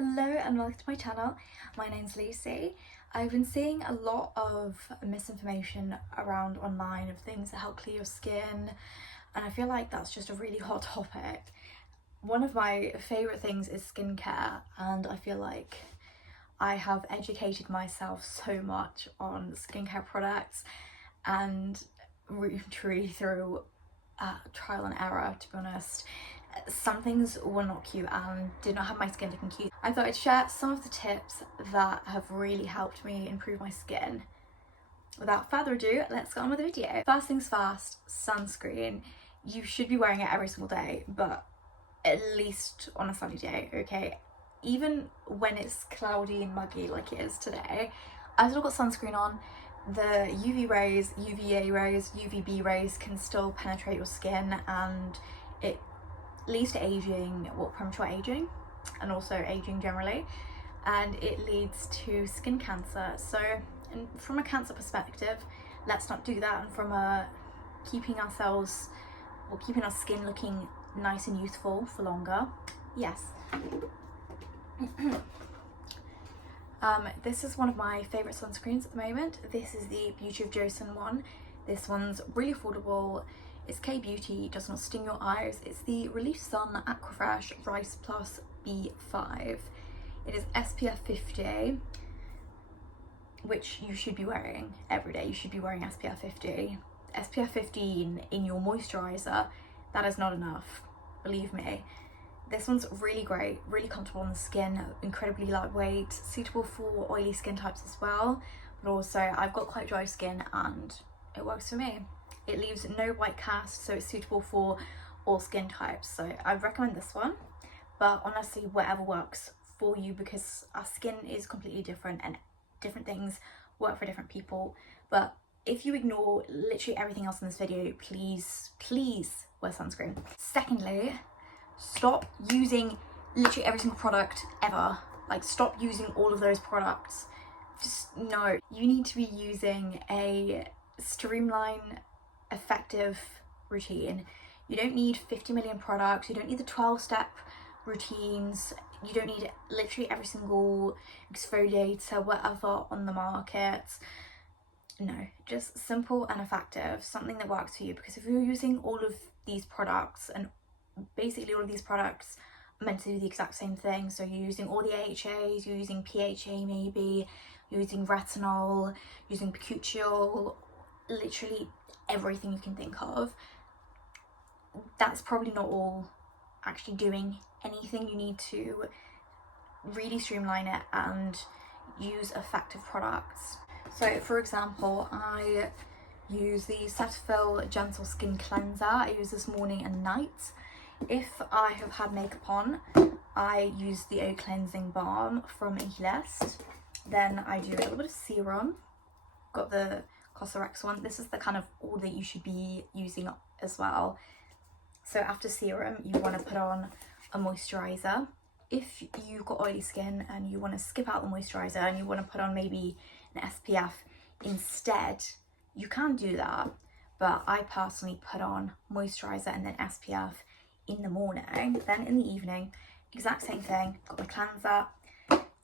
Hello and welcome to my channel. My name's Lucy. I've been seeing a lot of misinformation around online of things that help clear your skin, and I feel like that's just a really hot topic. One of my favourite things is skincare, and I feel like I have educated myself so much on skincare products and really through trial and error, to be honest. Some things were not cute and did not have my skin looking cute. I thought I'd share some of the tips that have really helped me improve my skin. Without further ado, let's get on with the video. First things first, sunscreen. You should be wearing it every single day, but at least on a sunny day, okay? Even when it's cloudy and muggy like it is today, I've still got sunscreen on. The UV rays, UVA rays, UVB rays can still penetrate your skin, and it leads to aging, premature aging, and also aging generally, and it leads to skin cancer. So, and from a cancer perspective, let's not do that. And from keeping our skin looking nice and youthful for longer, yes. This is one of my favourite sunscreens at the moment. This is the Beauty of Joseon one. This one's really affordable. It's K-Beauty, does not sting your eyes. It's the Relief Sun Aquafresh Rice Plus B5. It is SPF 50, which you should be wearing every day. You should be wearing SPF 50. SPF 15 in your moisturiser, that is not enough, believe me. This one's really great, really comfortable on the skin, incredibly lightweight, suitable for oily skin types as well, but also I've got quite dry skin and it works for me. It leaves no white cast, so it's suitable for all skin types. So I recommend this one, but honestly, whatever works for you, because our skin is completely different and different things work for different people. But if you ignore literally everything else in this video, please wear sunscreen. Secondly, stop using literally every single product ever. Like, stop using all of those products. Just no, you need to be using a streamlined, effective routine. You don't need 50 million products. You don't need the 12-step routines. You don't need literally every single exfoliator, whatever on the market. No, just simple and effective, something that works for you. Because if you're using all of these products, and basically all of these products are meant to do the exact same thing, so you're using all the AHAs, you're using PHA maybe, you're using retinol, using bakuchiol, literally everything you can think of, that's probably not all actually doing anything. You need to really streamline it and use effective products. So for example, I use the Cetaphil Gentle Skin Cleanser. I use this morning and night. If I have had makeup on, I use the O Cleansing Balm from Inklest. Then I do a little bit of serum. Got the Cosrx one. This is the kind of all that you should be using as well. So after serum, you want to put on a moisturizer. If you've got oily skin and you want to skip out the moisturizer and you want to put on maybe an SPF instead, you can do that, but I personally put on moisturizer and then SPF in the morning. Then in the evening, exact same thing. Got my cleanser,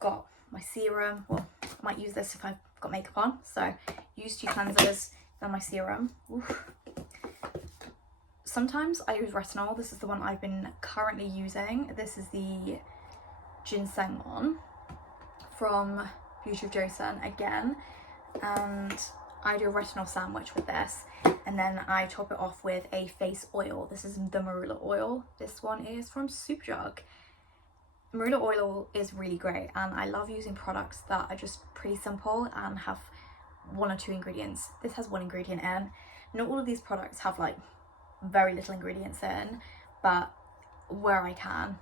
got my serum. Well, I might use this if I've got makeup on, so use 2 cleansers, then my serum. Oof. Sometimes I use retinol. This is the one I've been currently using. This is the ginseng one from Beauty of Joseon again, and I do a retinol sandwich with this, and then I top it off with a face oil. This is the marula oil. This one is from Superdrug. Marula oil is really great, and I love using products that are just pretty simple and have 1 or 2 ingredients. This has 1 ingredient in. Not all of these products have like very little ingredients in, but where I can,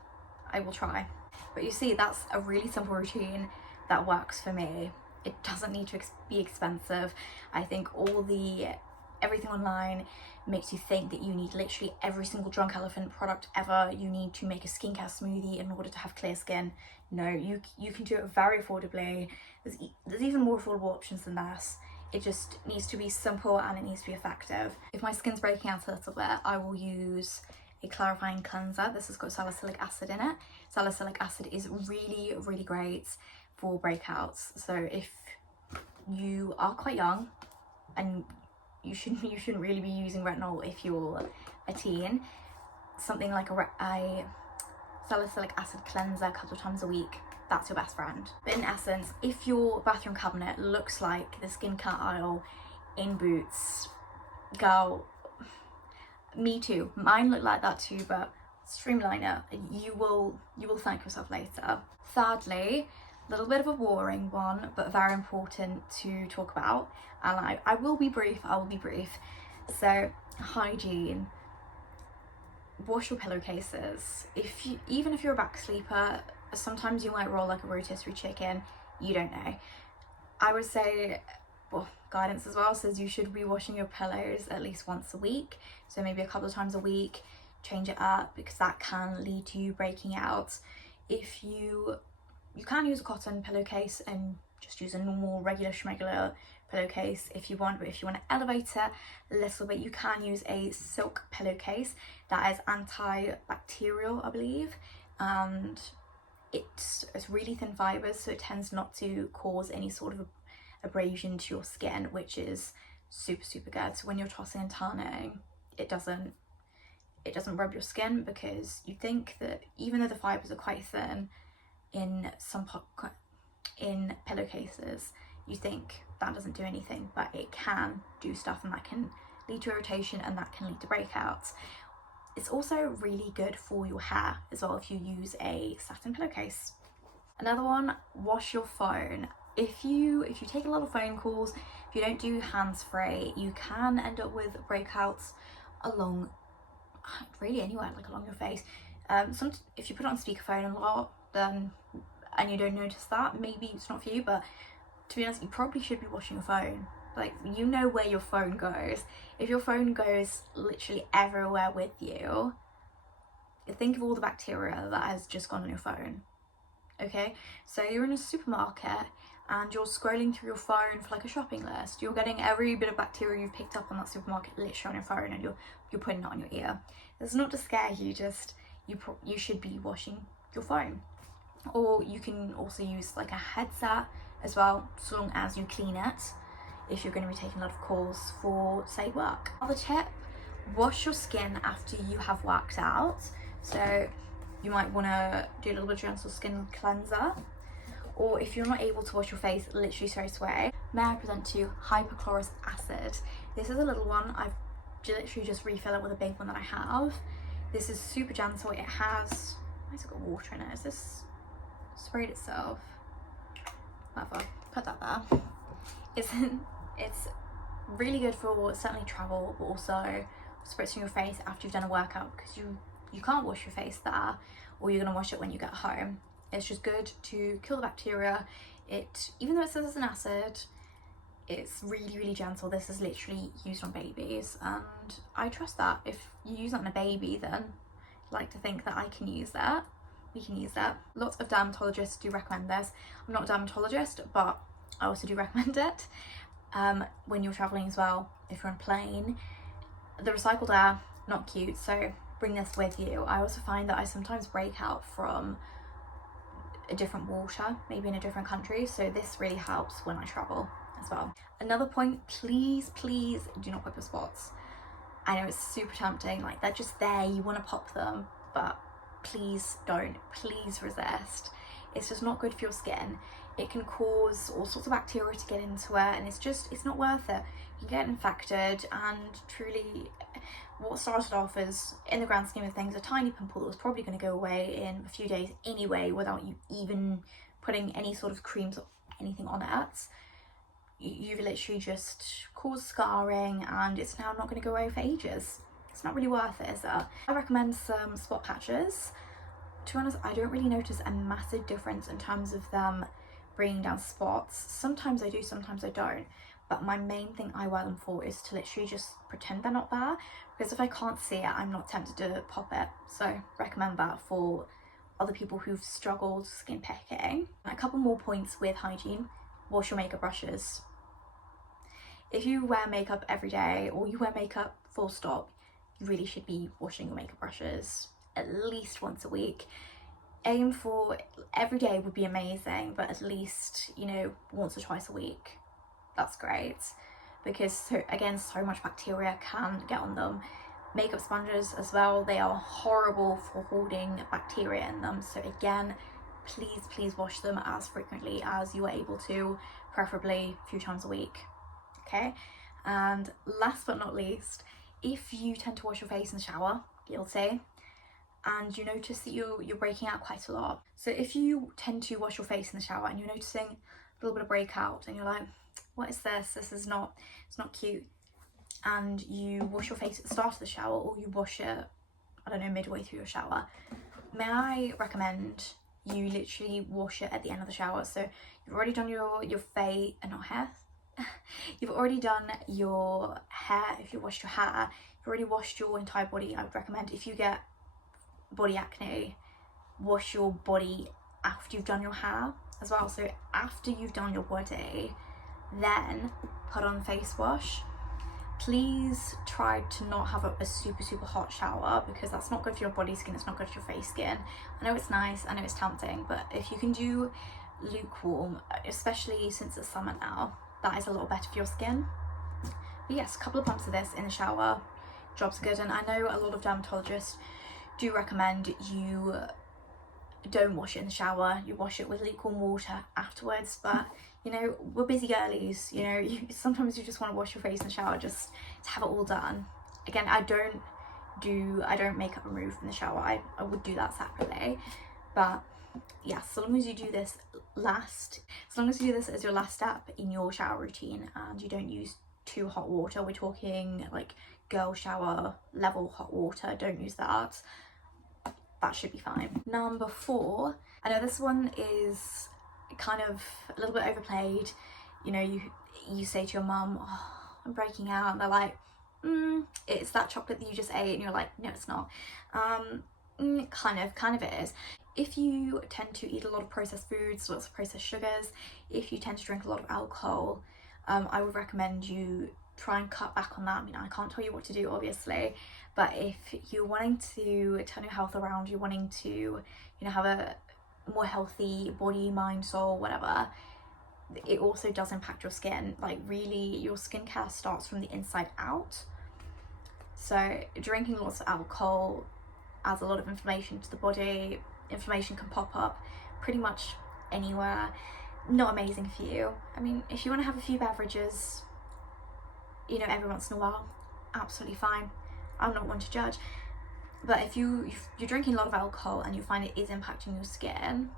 I will try. But you see, that's a really simple routine that works for me. It doesn't need to be expensive. I think everything online makes you think that you need literally every single Drunk Elephant product ever. You need to make a skincare smoothie in order to have clear skin. No, you can do it very affordably. There's even more affordable options than this. It just needs to be simple and it needs to be effective. If my skin's breaking out a little bit, I will use a clarifying cleanser. This has got salicylic acid in it. Salicylic acid is really, really great for breakouts. So if you are quite young, and you shouldn't really be using retinol if you're a teen, something like a salicylic acid cleanser a couple of times a week, that's your best friend. But in essence, if your bathroom cabinet looks like the skincare aisle in Boots, girl, me too. Mine look like that too, but streamline it. You will thank yourself later. Thirdly, a little bit of a boring one, but very important to talk about, and I will be brief. So hygiene. Wash your pillowcases. Even if you're a back sleeper, sometimes you might roll like a rotisserie chicken, you don't know. I would say, well, guidance as well says you should be washing your pillows at least once a week, so maybe a couple of times a week. Change it up, because that can lead to you breaking out. If you can use a cotton pillowcase and just use a normal regular schmegular pillowcase if you want, but if you want to elevate it a little bit, you can use a silk pillowcase that is antibacterial, I believe, and it's really thin fibers, so it tends not to cause any sort of abrasion to your skin, which is super good. So when you're tossing and turning, it doesn't rub your skin, because you think that even though the fibers are quite thin in pillowcases, you think that doesn't do anything, but it can do stuff, and that can lead to irritation, and that can lead to breakouts. It's also really good for your hair as well if you use a satin pillowcase. Another one, wash your phone. If you take a lot of phone calls, if you don't do hands-free, you can end up with breakouts along really anywhere, like along your face. If you put it on speakerphone a lot, then, and you don't notice that, maybe it's not for you, but to be honest, you probably should be washing your phone. Like, you know where your phone goes. If your phone goes literally everywhere with you, think of all the bacteria that has just gone on your phone. Okay, so you're in a supermarket and you're scrolling through your phone for like a shopping list. You're getting every bit of bacteria you've picked up on that supermarket literally on your phone, and you're putting it on your ear. It's not to scare you, just you should be washing your phone. Or you can also use like a headset as well, so long as you clean it, if you're going to be taking a lot of calls for, say, work. Another tip, wash your skin after you have worked out. So you might want to do a little bit of gentle skin cleanser, or if you're not able to wash your face literally straight away, may I present to you hypochlorous acid. This is a little one. I've literally just refill it with a big one that I have. This is super gentle. It has, why has it got water in it? Is this sprayed itself? Whatever, put that there. It's really good for certainly travel, but also spritzing your face after you've done a workout, because you can't wash your face there, or you're gonna wash it when you get home. It's just good to kill the bacteria. Even though it says it's an acid, it's really gentle. This is literally used on babies, and I trust that. If you use that on a baby, then I'd like to think that I can use that. We can use that. Lots of dermatologists do recommend this. I'm not a dermatologist, but I also do recommend it. When you're traveling as well, if you're on a plane, the recycled air, not cute, so bring this with you. I also find that I sometimes break out from a different water, maybe in a different country, so this really helps when I travel as well. Another point, please do not pop your spots. I know it's super tempting, like they're just there, you want to pop them, but please don't, please resist. It's just not good for your skin. It can cause all sorts of bacteria to get into it, and it's not worth it. You can get infected, and truly what started off as, in the grand scheme of things, a tiny pimple that was probably going to go away in a few days anyway without you even putting any sort of creams or anything on it. You've literally just caused scarring, and it's now not going to go away for ages. It's not really worth it, is it? I recommend some spot patches. To be honest, I don't really notice a massive difference in terms of them bringing down spots. Sometimes I do, sometimes I don't. But my main thing I wear them for is to literally just pretend they're not there, because if I can't see it, I'm not tempted to pop it. So recommend that for other people who've struggled skin picking. A couple more points with hygiene. Wash your makeup brushes. If you wear makeup every day, or you wear makeup full stop, really should be washing your makeup brushes at least once a week. Aim for every day would be amazing, but at least, you know, once or twice a week. That's great, because so much bacteria can get on them. Makeup sponges as well, they are horrible for holding bacteria in them. So again, please wash them as frequently as you are able to, preferably a few times a week. Okay, and last but not least, if you tend to wash your face in the shower, guilty, and you notice that you're breaking out quite a lot. So if you tend to wash your face in the shower and you're noticing a little bit of breakout and you're like, what is this? This is not, it's not cute. And you wash your face at the start of the shower, or you wash it, I don't know, midway through your shower, may I recommend you literally wash it at the end of the shower. So you've already done your face, not hair, you've already done your hair. If you washed your hair, you've already washed your entire body. I would recommend, if you get body acne, wash your body after you've done your hair as well. So after you've done your body, then put on face wash. Please try to not have a super hot shower, because that's not good for your body skin, it's not good for your face skin. I know it's nice, I know it's tempting, but if you can do lukewarm, especially since it's summer now, that is a little better for your skin. But yes, a couple of pumps of this in the shower, job's good. And I know a lot of dermatologists do recommend you don't wash it in the shower, you wash it with lukewarm water afterwards, but you know, we're busy girlies, you know, sometimes you just want to wash your face in the shower just to have it all done. Again, I don't makeup remove in the shower, I would do that separately, but yeah, so long as you do this as your last step in your shower routine and you don't use too hot water, we're talking like girl shower level hot water, don't use that, that should be fine. Number 4, I know this one is kind of a little bit overplayed. You know, you say to your mum, oh, I'm breaking out, and they're like, it's that chocolate that you just ate, and you're like, no, it's not. Kind of it is. If you tend to eat a lot of processed foods, lots of processed sugars, if you tend to drink a lot of alcohol, I would recommend you try and cut back on that. I mean, I can't tell you what to do, obviously, but if you're wanting to turn your health around, you're wanting to, you know, have a more healthy body, mind, soul, whatever, it also does impact your skin. Like, really, your skincare starts from the inside out. So drinking lots of alcohol adds a lot of inflammation to the body. Inflammation can pop up pretty much anywhere. Not amazing for you. I mean, if you want to have a few beverages, you know, every once in a while, absolutely fine. I'm not one to judge. But if you're drinking a lot of alcohol and you find it is impacting your skin,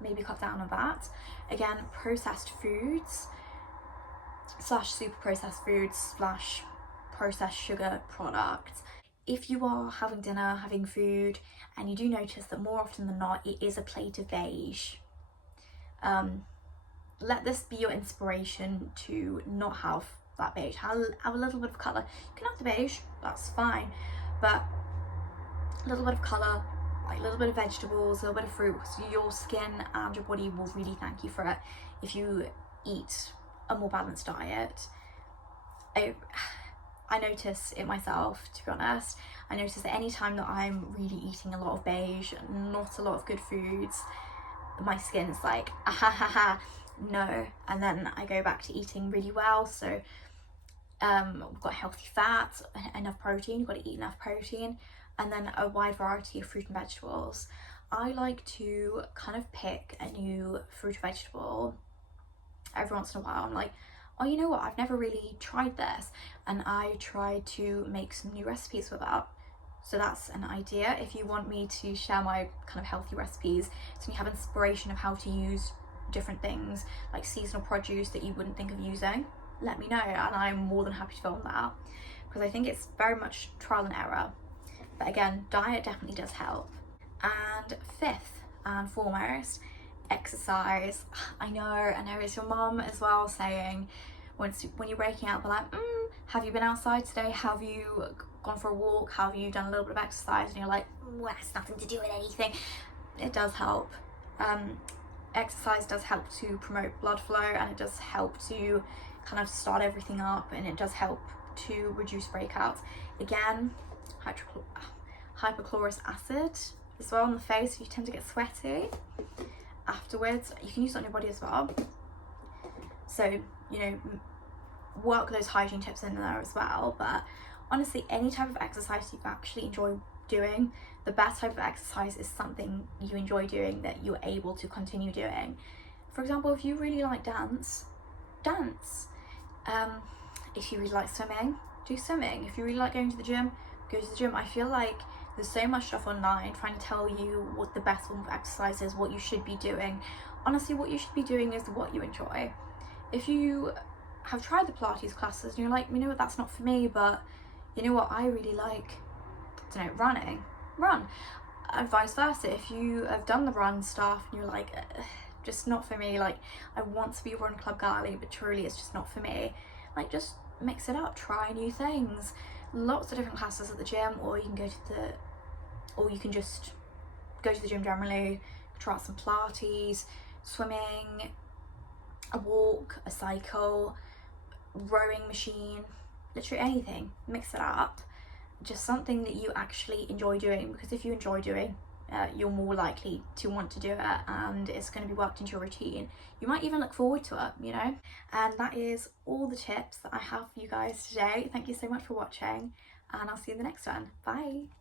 maybe cut down on that. Again, processed foods / super processed foods / processed sugar products. If you are having dinner, having food, and you do notice that more often than not it is a plate of beige, let this be your inspiration to not have that beige. Have a little bit of colour. You can have the beige, that's fine, but a little bit of colour, like a little bit of vegetables, a little bit of fruit, so your skin and your body will really thank you for it if you eat a more balanced diet. I notice it myself, to be honest. I notice that any time that I'm really eating a lot of beige, not a lot of good foods, my skin's like, no. And then I go back to eating really well. So we've got healthy fats, enough protein, you've got to eat enough protein, and then a wide variety of fruit and vegetables. I like to kind of pick a new fruit or vegetable every once in a while. I'm like, oh, you know what, I've never really tried this, and I try to make some new recipes with that. So that's an idea. If you want me to share my kind of healthy recipes, so you have inspiration of how to use different things like seasonal produce that you wouldn't think of using, let me know, and I'm more than happy to film that, because I think it's very much trial and error. But again, diet definitely does help. And 5th and foremost, exercise. I know it's your mum as well saying, when you're breaking out, they're like, have you been outside today? Have you gone for a walk? Have you done a little bit of exercise? And you're like, well, that's nothing to do with anything. It does help. Exercise does help to promote blood flow, and it does help to kind of start everything up, and it does help to reduce breakouts. Again, hypochlorous acid as well on the face if you tend to get sweaty afterwards. You can use it on your body as well. So, you know, work those hygiene tips in there as well. But honestly, any type of exercise you actually enjoy doing, the best type of exercise is something you enjoy doing that you're able to continue doing. For example, if you really like dance. If you really like swimming, do swimming. If you really like going to the gym, go to the gym. I feel like there's so much stuff online trying to tell you what the best form of exercise is, what you should be doing. Honestly, what you should be doing is what you enjoy. If you have tried the Pilates classes and you're like, you know what, that's not for me, but you know what, I really like, I don't know, running, run. And vice versa, if you have done the run stuff and you're like, just not for me, like I want to be a run club girly, but truly it's just not for me, like just mix it up, try new things. Lots of different classes at the gym, or you can go to or you can just go to the gym generally, try out some Pilates, swimming, a walk, a cycle, rowing machine, literally anything. Mix it up, just something that you actually enjoy doing, because if you enjoy doing, you're more likely to want to do it, and it's going to be worked into your routine. You might even look forward to it, you know. And that is all the tips that I have for you guys today. Thank you so much for watching, and I'll see you in the next one. Bye.